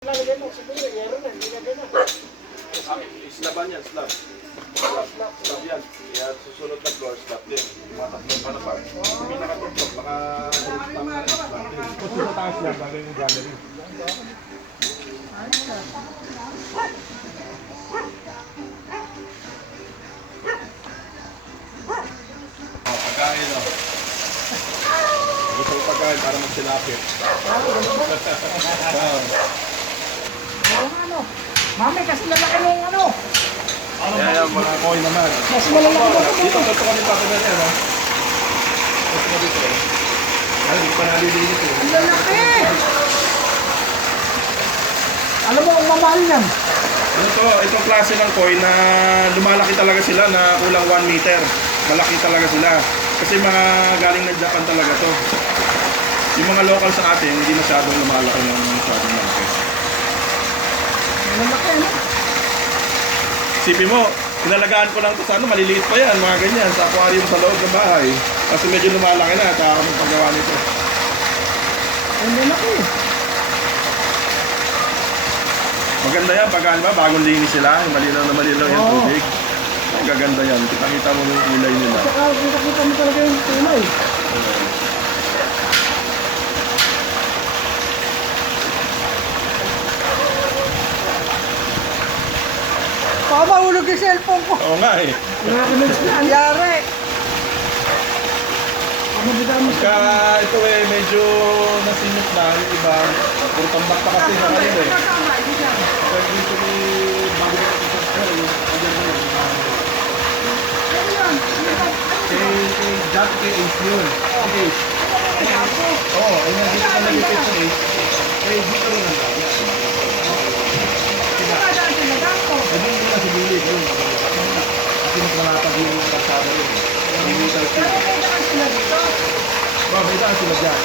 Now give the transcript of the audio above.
Slaban yan, slab. Slab yan. Kaya susunod na floor, slab din. Matatlong pa na pa. Hindi nakatutok, naka-rooftop na slab din. Kung sa taas lang, gagawin yung gallery. Pagkain, no? Gusto ko pagkain para magsilapit. Mami, kasi lalaki mo yung ano. Kaya yung mga koy naman. Mas malalaki mo ito. Dito, ito kami pa kami na, no? Ito kami dito. Ay, hindi pa nalilinis eh. Ang lalaki! Alam mo, ang mamahal yan. Itong klase ng koi na lumalaki talaga sila na kulang 1 meter. Malaki talaga sila. Kasi mga galing ng Japan talaga to. Yung mga local sa atin, hindi masyadong lumalaki ng masyadong malaki. Ang lalaki, ano? Isipin mo, pinalagaan ko lang ito sa ano, maliliit pa yan, mga ganyan, sa aquarium sa loob ng bahay. Kasi medyo lumalaki na, kaya kami paggawa nito. Ang lalaki. Maganda yan, pag ano ba, bagong linis sila, malinaw na malinaw yung Oo. tubig. Ang gaganda yan, kita-kita mo yung kulay nila. Saka kita mo talaga yung kulay. Baka mahulog yung cellphone ko. Oo nga eh. Nakakinig na. Nangyari. Ano ba mo Pagka ito eh, medyo nasinip na, yung iba, puro tambak pa kasi sa kanila eh. Pero dito ni bago na ito sa school, yung ayan mo yun. Kay Jack, kay Ace yun. Kay Ace. Oo, ay nandito ka nag-ipit sa Ace. Kay dito rin ang dami. Ay, doon na si Billy, yun. Kasi mas malatag yung kasama yun. Hindi tayo sila. May daan sila dyan.